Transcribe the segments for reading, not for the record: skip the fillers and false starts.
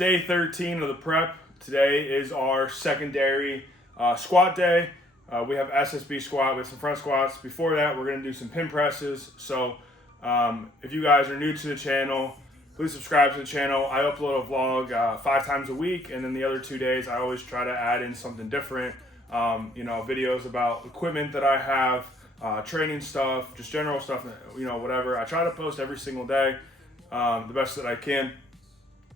day 13 of the prep. Today is our secondary squat day. We have SSB squat with some front squats. Before that, we're going to do some pin presses. So if you guys are new to the channel, please subscribe to the channel. I upload a vlog 5 times a week, and then the other 2 days I always try to add in something different. Videos about equipment that I have, training stuff, just general stuff, whatever. I try to post every single day the best that I can.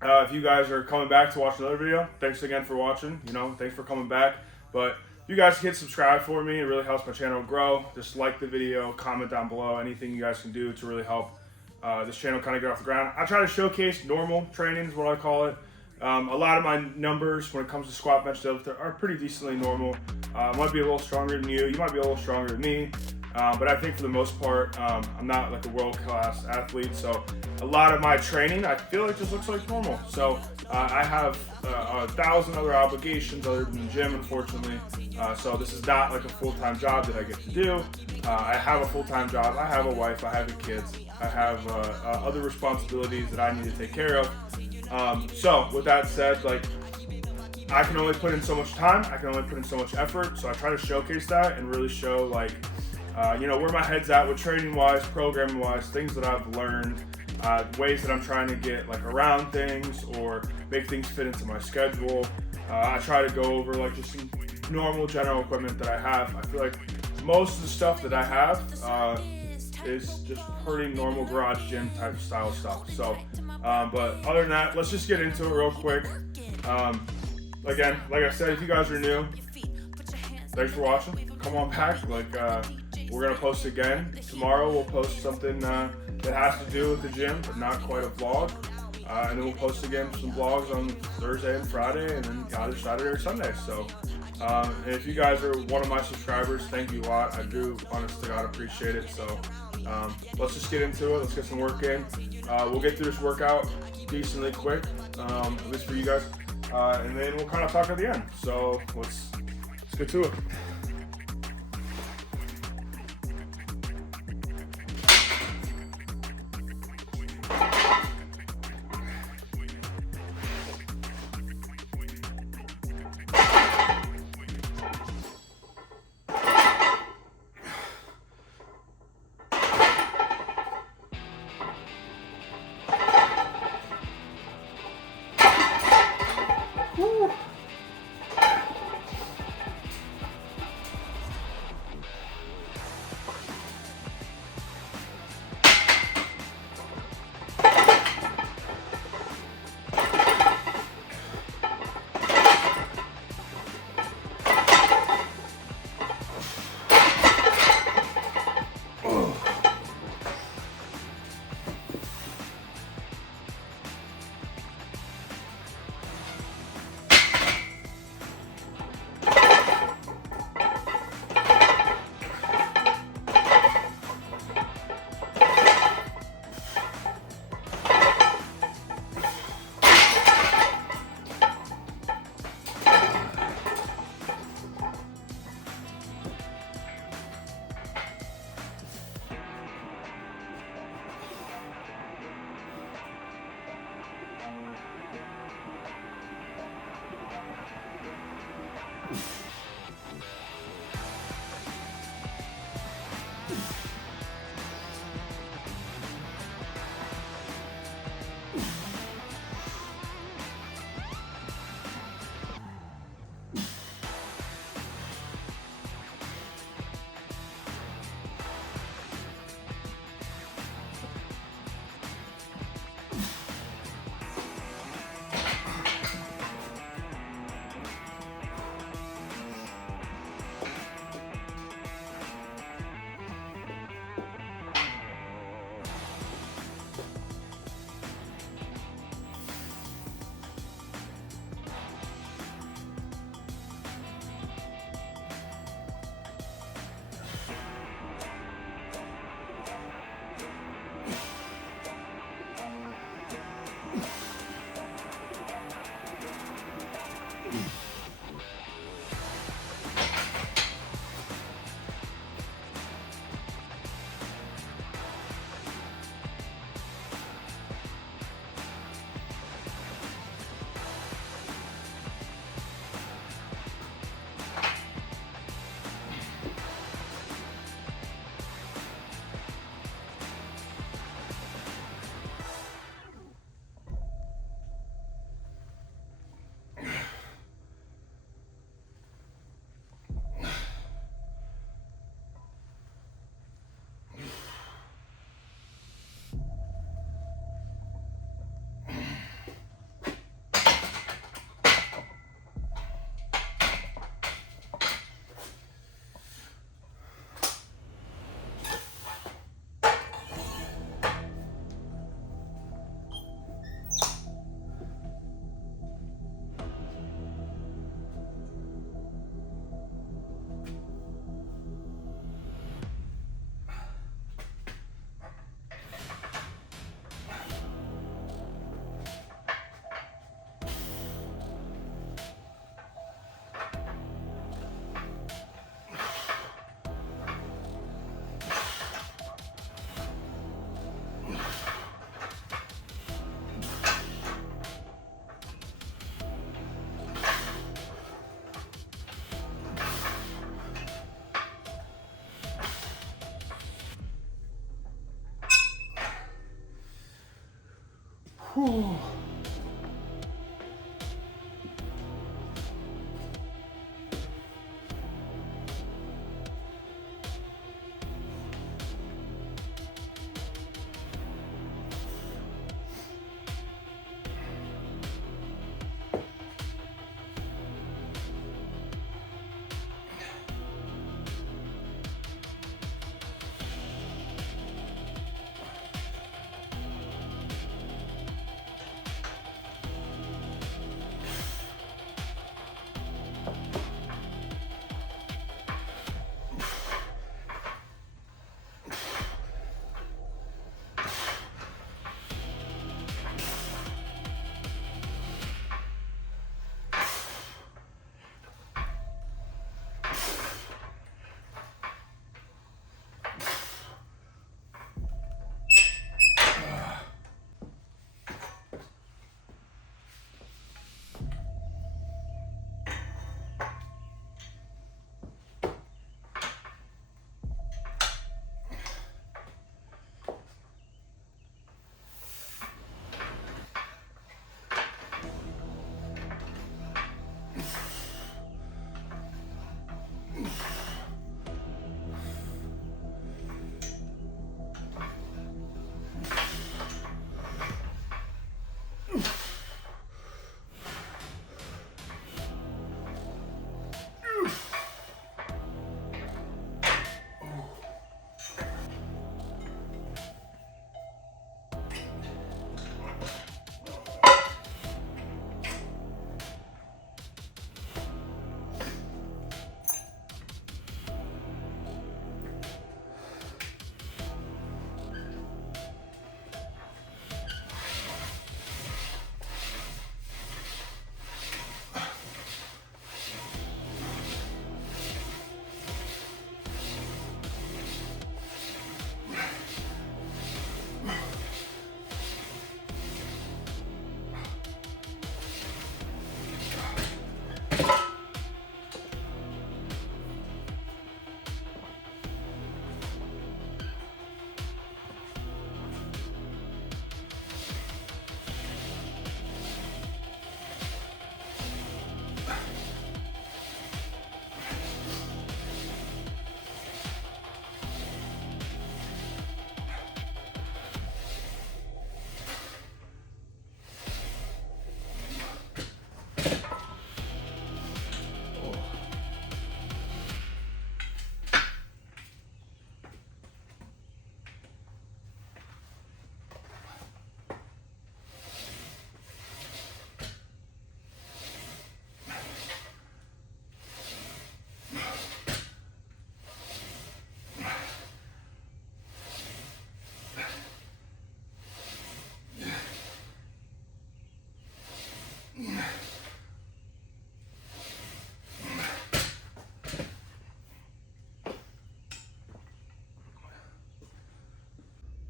If you guys are coming back to watch another video, thanks again for watching. Thanks for coming back. But if you guys hit subscribe for me, it really helps my channel grow. Just like the video, comment down below, anything you guys can do to really help this channel kind of get off the ground. I try to showcase normal training is what I call it. A lot of my numbers when it comes to squat, bench, deadlift are pretty decently normal. I might be a little stronger than you. You might be a little stronger than me. But I think for the most part, I'm not like a world-class athlete. So a lot of my training, I feel like just looks like normal. So I have 1,000 other obligations other than the gym, unfortunately. So this is not like a full-time job that I get to do. I have a full-time job. I have a wife. I have kids. I have other responsibilities that I need to take care of. So with that said, I can only put in so much time. I can only put in so much effort. So I try to showcase that and really show where my head's at with training wise, programming wise, things that I've learned, ways that I'm trying to get around things or make things fit into my schedule. I try to go over just some normal general equipment that I have. I feel like most of the stuff that I have is just pretty normal garage gym type style stuff. So, but other than that, let's just get into it real quick. Again, like I said, if you guys are new, thanks for watching. Come on back. We're gonna post again tomorrow. We'll post something that has to do with the gym, but not quite a vlog. And then we'll post again some vlogs on Thursday and Friday, and then either Saturday or Sunday. So, and if you guys are one of my subscribers, thank you a lot. I do, honest to God, appreciate it. So, let's just get into it. Let's get some work in. We'll get through this workout decently quick, at least for you guys, and then we'll kind of talk at the end. So let's get to it. Whew.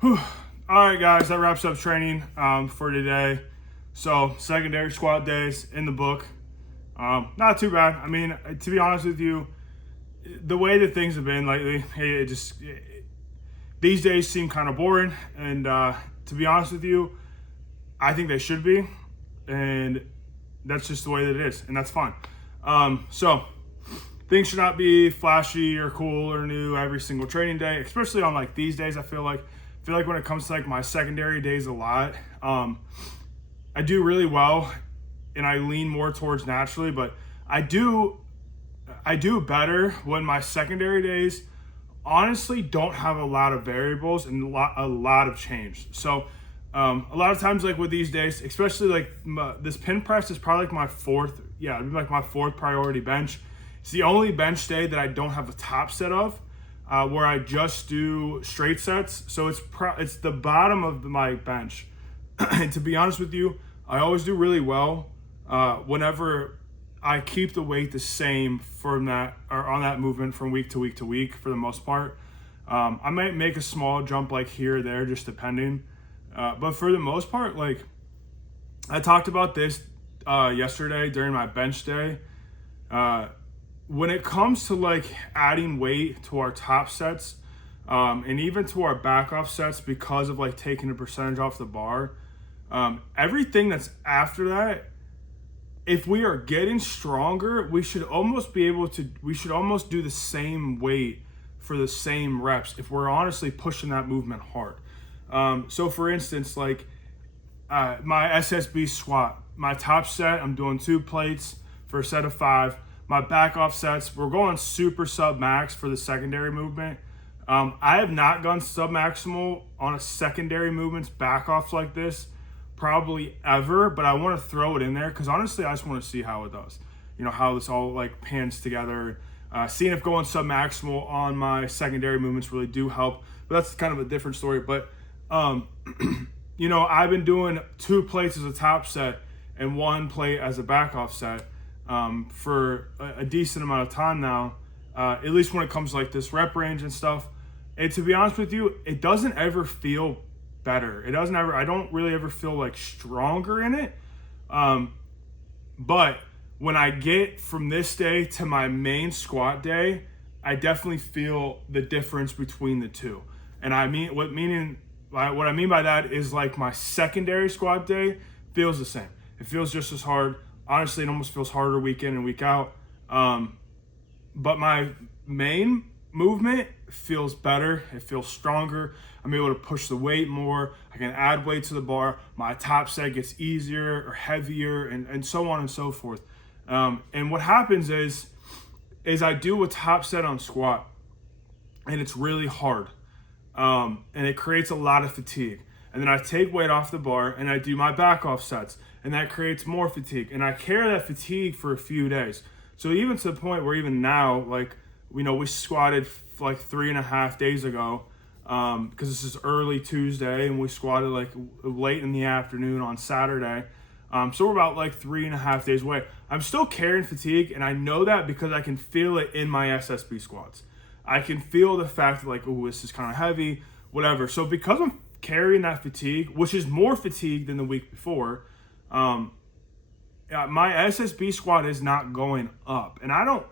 Whew. All right, guys, that wraps up training for today. So secondary squat days in the book. Not too bad. I mean, to be honest with you, the way that things have been lately, these days seem kind of boring. And to be honest with you, I think they should be. And that's just the way that it is. And that's fine. So things should not be flashy or cool or new every single training day, especially on like these days. I feel like when it comes to like my secondary days a lot, I do really well and I lean more towards naturally, but I do better when my secondary days honestly don't have a lot of variables and a lot of change. So a lot of times, like with these days, especially like this pin press is probably like my fourth priority bench. It's the only bench day that I don't have a top set of, where I just do straight sets. So it's the bottom of my bench. And to be honest with you, I always do really well whenever I keep the weight the same from that or on that movement from week to week to week for the most part. I might make a small jump like here or there, just depending. But for the most part, like I talked about this yesterday during my bench day. When it comes to like adding weight to our top sets, and even to our back off sets because of like taking a percentage off the bar, Everything that's after that, if we are getting stronger, we should almost do the same weight for the same reps if we're honestly pushing that movement hard. So for instance, like my SSB squat, my top set, I'm doing 2 plates for a set of 5. My back off sets, we're going super sub max for the secondary movement. I have not gone sub maximal on a secondary movements back offs like this probably ever, but I want to throw it in there because honestly I just want to see how it does, how this all like pans together, seeing if going sub maximal on my secondary movements really do help, but that's kind of a different story. But I've been doing 2 plates as a top set and 1 plate as a back off set for a decent amount of time now, at least when it comes to like this rep range and stuff. And to be honest with you, it doesn't ever feel better. I don't really ever feel like stronger in it. But when I get from this day to my main squat day, I definitely feel the difference between the two. And I mean, what I mean by that is like my secondary squat day feels the same. It feels just as hard. Honestly, it almost feels harder week in and week out. But my main movement feels better. It feels stronger. I'm able to push the weight more. I can add weight to the bar. My top set gets easier or heavier and so on and so forth. And what happens is I do a top set on squat and it's really hard. And it creates a lot of fatigue. And then I take weight off the bar and I do my back off sets and that creates more fatigue. And I carry that fatigue for a few days. So even to the point where even now, like, we squatted like 3.5 days ago, because this is early Tuesday and we squatted like late in the afternoon on Saturday. So we're about like 3.5 days away. I'm still carrying fatigue, and I know that because I can feel it in my SSB squats. I can feel the fact that like, oh, this is kind of heavy, whatever. So because I'm carrying that fatigue, which is more fatigue than the week before, my SSB squat is not going up. And I don't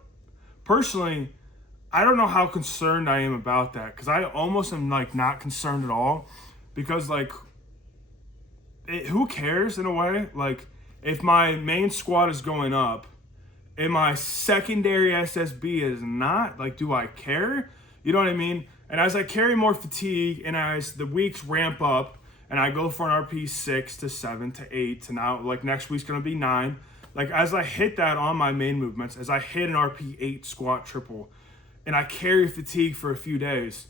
know how concerned I am about that, because I almost am like not concerned at all, because like who cares in a way? Like if my main squat is going up and my secondary SSB is not, like, do I care? You know what I mean? And as I carry more fatigue and as the weeks ramp up and I go for an RP 6 to 7 to 8 to now, like next week's going to be 9, like as I hit that on my main movements, as I hit an RP 8 squat triple and I carry fatigue for a few days,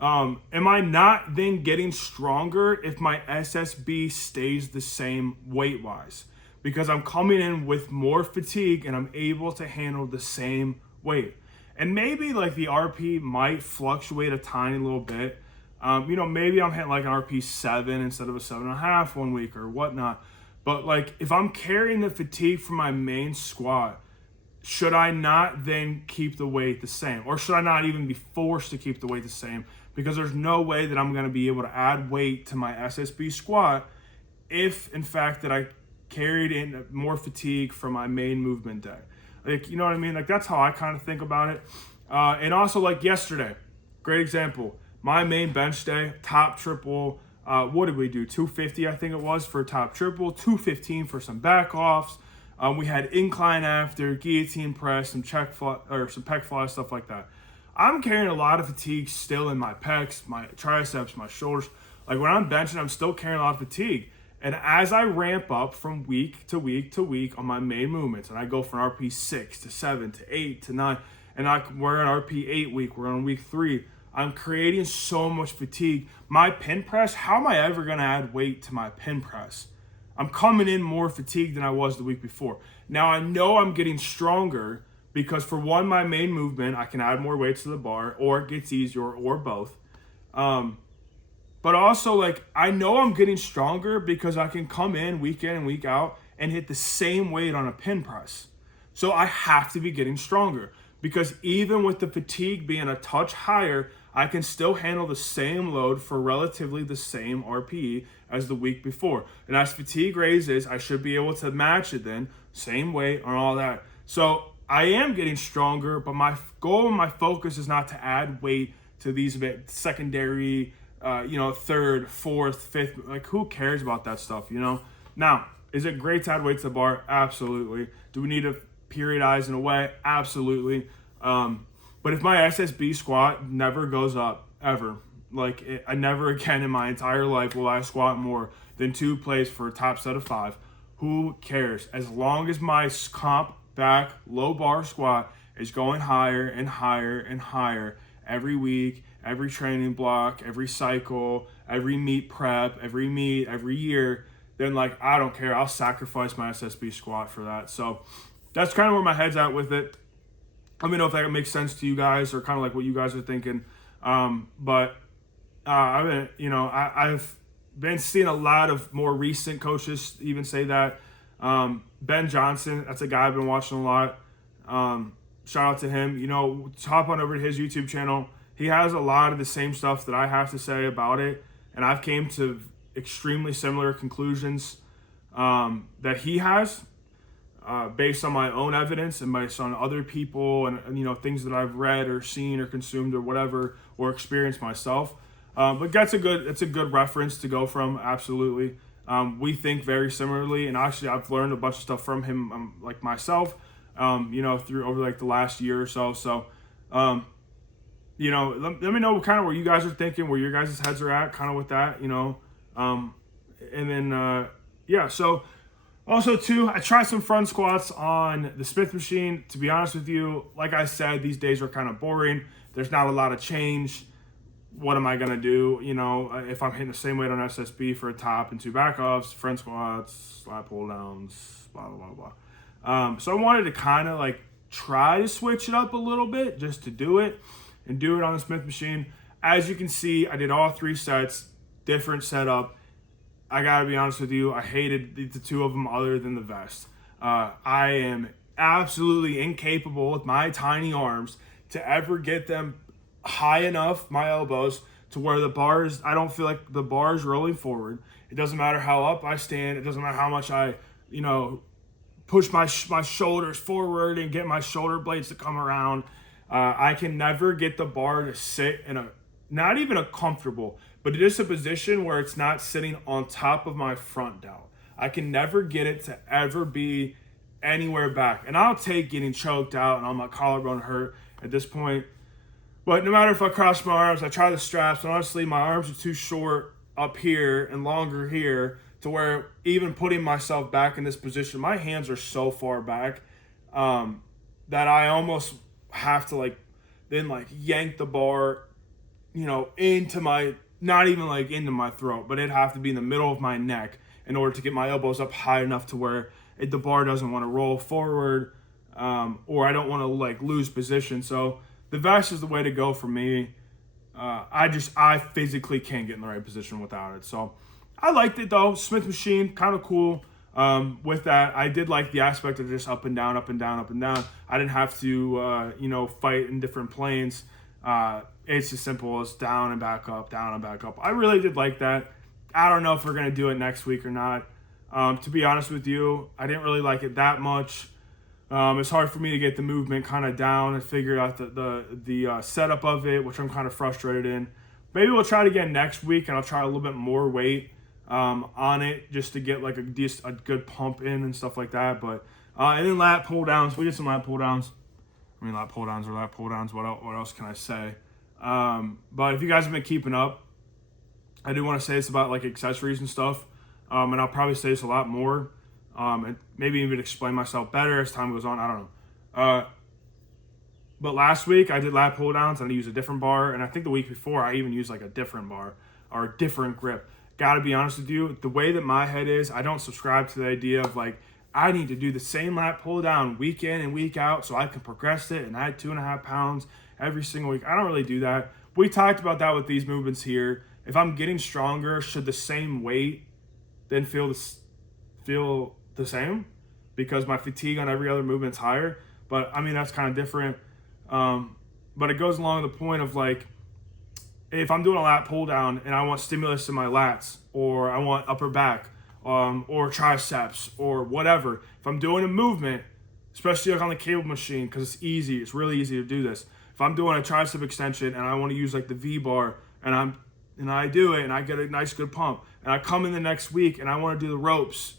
am I not then getting stronger if my SSB stays the same weight-wise? Because I'm coming in with more fatigue and I'm able to handle the same weight. And maybe like the RP might fluctuate a tiny little bit. Maybe I'm hitting like an RP 7 instead of a 7.5 one week or whatnot. But like if I'm carrying the fatigue from my main squat, should I not then keep the weight the same? Or should I not even be forced to keep the weight the same? Because there's no way that I'm going to be able to add weight to my SSB squat if, in fact, that I carried in more fatigue from my main movement day. Like, you know what I mean? Like, that's how I kind of think about it. And also, like yesterday, great example. My main bench day, top triple, what did we do? 250, I think it was, for a top triple, 215 for some back offs. We had incline after, guillotine press, some pec fly, stuff like that. I'm carrying a lot of fatigue still in my pecs, my triceps, my shoulders. Like when I'm benching, I'm still carrying a lot of fatigue. And as I ramp up from week to week to week on my main movements, and I go from RP 6 to 7 to 8 to 9, and we're on RP 8 week, we're on week 3, I'm creating so much fatigue. My pin press, how am I ever going to add weight to my pin press? I'm coming in more fatigued than I was the week before. Now I know I'm getting stronger because for one, my main movement, I can add more weights to the bar, or it gets easier, or both. But also, like, I know I'm getting stronger because I can come in and week out and hit the same weight on a pin press. So I have to be getting stronger because even with the fatigue being a touch higher, I can still handle the same load for relatively the same RPE as the week before. And as fatigue raises, I should be able to match it then, same weight and all that. So I am getting stronger, but my goal and my focus is not to add weight to these secondary third, fourth, fifth. Like, who cares about that stuff, Now, is it great to add weight to the bar? Absolutely. Do we need to periodize in a way? Absolutely. But if my SSB squat never goes up, ever, I never again in my entire life will I squat more than 2 plates for a top set of 5. Who cares? As long as my comp back low bar squat is going higher and higher and higher every week, every training block, every cycle, every meet prep, every meet, every year, then I don't care. I'll sacrifice my SSB squat for that. So that's kind of where my head's at with it. Let me know if that makes sense to you guys or kind of like what you guys are thinking. I've been seeing a lot of more recent coaches even say that. Ben Johnson, that's a guy I've been watching a lot. Shout out to him. Hop on over to his YouTube channel. He has a lot of the same stuff that I have to say about it, and I've came to extremely similar conclusions that he has, based on my own evidence and based on other people and things that I've read or seen or consumed or whatever or experienced myself. But it's a good reference to go from. Absolutely. We think very similarly, and actually I've learned a bunch of stuff from him, myself, through over the last year or so. So, let me know kind of where you guys are thinking, where your guys' heads are at, kind of with that, and then, so also too, I tried some front squats on the Smith machine. To be honest with you, like I said, these days are kind of boring. There's not a lot of change. What am I going to do? If I'm hitting the same weight on SSB for a top and 2 back offs, front squats, lat pull downs, blah, blah, blah, blah. So I wanted to kind of try to switch it up a little bit just to do it and do it on the Smith machine. As you can see, I did all 3 sets, different setup. I got to be honest with you, I hated the 2 of them other than the vest. I am absolutely incapable with my tiny arms to ever get them high enough, my elbows, to where the bars, I don't feel like the bar is rolling forward. It doesn't matter how up I stand. It doesn't matter how much I, push my shoulders forward and get my shoulder blades to come around. I can never get the bar to sit in not even a comfortable, but it is a position where it's not sitting on top of my front delt. I can never get it to ever be anywhere back. And I'll take getting choked out and all my collarbone hurt at this point. But no matter if I cross my arms, I try the straps, and honestly, my arms are too short up here and longer here to where even putting myself back in this position, my hands are so far back that I almost have to then yank the bar, into my, not even into my throat, but it'd have to be in the middle of my neck in order to get my elbows up high enough to where the bar doesn't want to roll forward, or I don't want to lose position. So the vest is the way to go for me. I physically can't get in the right position without it. So I liked it though. Smith machine, kind of cool. With that, I did like the aspect of just up and down, up and down, up and down. I didn't have to, fight in different planes. It's as simple as down and back up, down and back up. I really did like that. I don't know if we're going to do it next week or not. To be honest with you, I didn't really like it that much. It's hard for me to get the movement kind of down and figure out the setup of it, which I'm kind of frustrated in. Maybe we'll try it again next week, and I'll try a little bit more weight on it just to get a good pump in and stuff like that. But and then lat pull downs. We did some lat pull downs. Lat pull downs. What else can I say? But if you guys have been keeping up, I do want to say this about accessories and stuff, and I'll probably say this a lot more. And maybe even explain myself better as time goes on. I don't know. But last week I did lat pull downs and I used a different bar. And I think the week before I even used a different bar or a different grip. Gotta be honest with you, the way that my head is, I don't subscribe to the idea of I need to do the same lat pull down week in and week out so I can progress it and add 2.5 pounds every single week. I don't really do that. We talked about that with these movements here. If I'm getting stronger, should the same weight then feel the same? Because my fatigue on every other movement's higher. But I mean, that's kind of different. But it goes along the point of if I'm doing a lat pull down and I want stimulus in my lats, or I want upper back, or triceps, or whatever. If I'm doing a movement, especially on the cable machine, because it's really easy to do this. If I'm doing a tricep extension and I want to use the V bar, and I'm and I do it and I get a nice good pump, and I come in the next week and I want to do the ropes,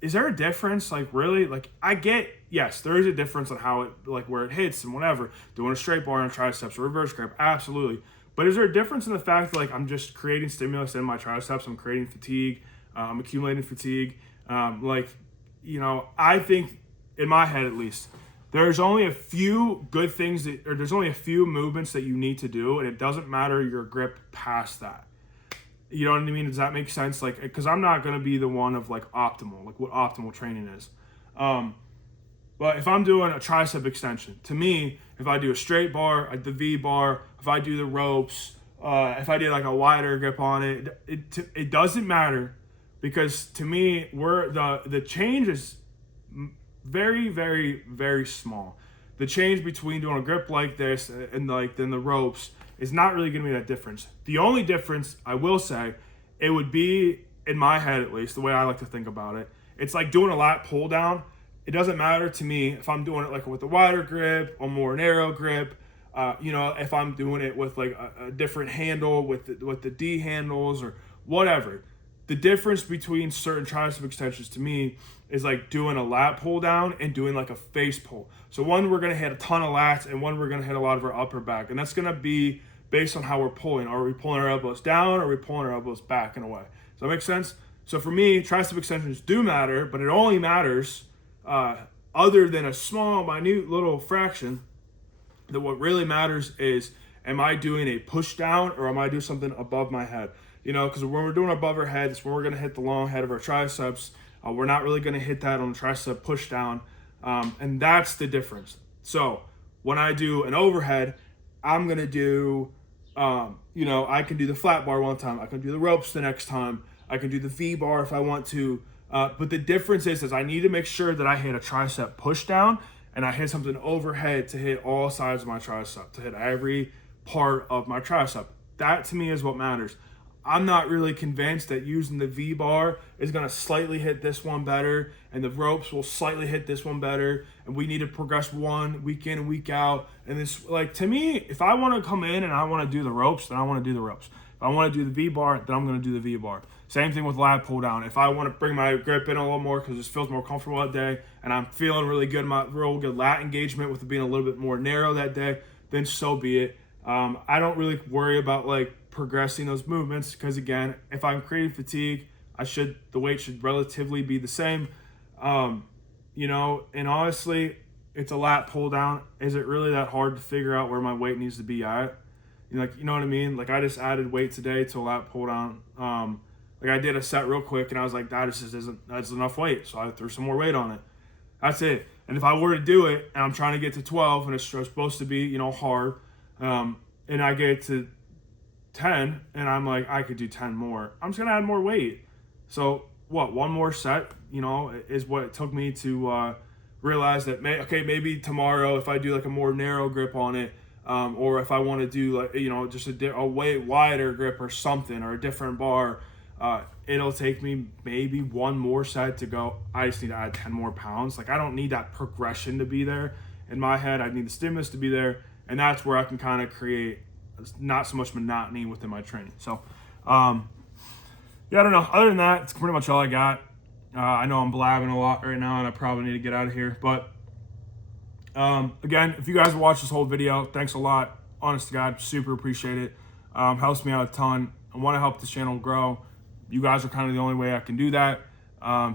is there a difference? Like, really? Like, I get, yes, there is a difference on how it, like, where it hits and whatever. Doing a straight bar and triceps or reverse grip, absolutely. But is there a difference in the fact that, like, I'm just creating stimulus in my triceps, I'm creating fatigue, I'm accumulating fatigue? I think, in my head at least, there's only a few good things or there's only a few movements that you need to do, and it doesn't matter your grip past that. You know what I mean? Does that make sense? Like, because I'm not going to be the one of, like, optimal, like what optimal training is. But if I'm doing a tricep extension, to me, if I do a straight bar, like the V bar, if I do the ropes, if I do like a wider grip on it, it doesn't matter, because to me, the change is very, very, very small. The change between doing a grip like this and like then the ropes is not really going to be that difference. The only difference, I will say, it would be, in my head at least, the way I like to think about it, it's like doing a lat pull down. It doesn't matter to me if I'm doing it like with a wider grip or more narrow grip. If I'm doing it with like a different handle with the D handles or whatever. The difference between certain tricep extensions to me is like doing a lat pull down and doing like a face pull. So one, we're going to hit a ton of lats, and one, we're going to hit a lot of our upper back. And that's going to be based on how we're pulling. Are we pulling our elbows down, or are we pulling our elbows back in a way? Does that make sense? So for me, tricep extensions do matter, but it only matters other than a small, minute little fraction. That what really matters is, am I doing a push down or am I doing something above my head? Because when we're doing above our head, it's when we're going to hit the long head of our triceps. We're not really going to hit that on the tricep push down. And that's the difference. So when I do an overhead, I'm going to do, I can do the flat bar one time. I can do the ropes the next time. I can do the V bar if I want to. But the difference is I need to make sure that I hit a tricep push down and I hit something overhead to hit all sides of my tricep, to hit every part of my tricep. That to me is what matters. I'm not really convinced that using the V bar is going to slightly hit this one better, and the ropes will slightly hit this one better, and we need to progress one week in and week out. And this, like, to me, if I want to come in and I want to do the ropes, then I want to do the ropes. If I want to do the V bar, then I'm going to do the V bar. Same thing with lat pull down. If I want to bring my grip in a little more because it feels more comfortable that day, and I'm feeling really good, my real good lat engagement with it being a little bit more narrow that day, then so be it. I don't really worry about like progressing those movements, because again, if I'm creating fatigue, the weight should relatively be the same. And honestly, it's a lat pull down. Is it really that hard to figure out where my weight needs to be at? You know what I mean? Like, I just added weight today to a lat pull down. Like, I did a set real quick and I was like, that's enough weight. So I threw some more weight on it. That's it. And if I were to do it and I'm trying to get to 12 and it's supposed to be, hard, and I get to 10 and I'm like, I could do 10 more, I'm just going to add more weight. So one more set, is what it took me to realize that, maybe tomorrow if I do like a more narrow grip on it, or if I want to do like, just a way wider grip or something, or a different bar, it'll take me maybe one more set to go, I just need to add 10 more pounds. Like, I don't need that progression to be there. In my head, I need the stimulus to be there. And that's where I can kind of create not so much monotony within my training. So, I don't know. Other than that, it's pretty much all I got. I know I'm blabbing a lot right now, and I probably need to get out of here. But, again, if you guys watched this whole video, thanks a lot. Honest to God, super appreciate it. Helps me out a ton. I want to help this channel grow. You guys are kind of the only way I can do that.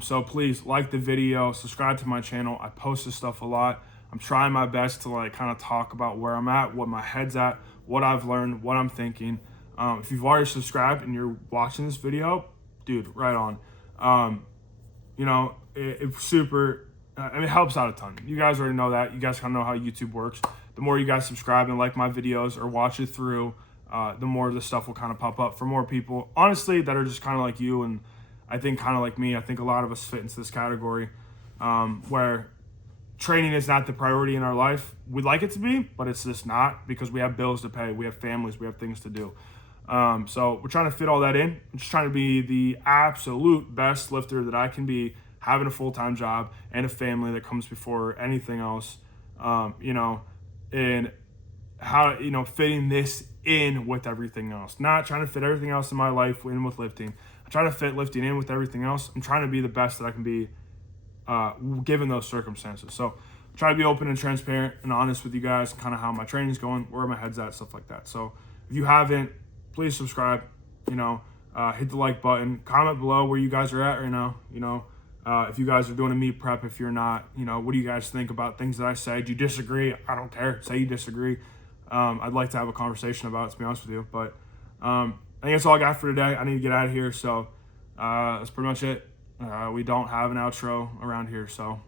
So please like the video, subscribe to my channel. I post this stuff a lot. I'm trying my best to like kind of talk about where I'm at, what my head's at, what I've learned, what I'm thinking. If you've already subscribed and you're watching this video, dude, right on. It's super, it helps out a ton. You guys already know that. You guys kind of know how YouTube works. The more you guys subscribe and like my videos or watch it through, the more the stuff will kind of pop up for more people, honestly, that are just kind of like you, and I think kind of like me. I think a lot of us fit into this category, where training is not the priority in our life. We'd like it to be, but it's just not, because we have bills to pay, we have families, we have things to do. So we're trying to fit all that in. I'm just trying to be the absolute best lifter that I can be, having a full-time job and a family that comes before anything else. And how, you know, fitting this in with everything else. Not trying to fit everything else in my life in with lifting. I try to fit lifting in with everything else. I'm trying to be the best that I can be given those circumstances. So try to be open and transparent and honest with you guys, kind of how my training's going, where my head's at, stuff like that. So if you haven't, please subscribe, you know, hit the like button, comment below where you guys are at right now, you know, if you guys are doing a meet prep, if you're not, you know, what do you guys think about things that I say? Do you disagree? I don't care. Say you disagree. I'd like to have a conversation about it, to be honest with you. But I think that's all I got for today. I need to get out of here. So that's pretty much it. We don't have an outro around here. So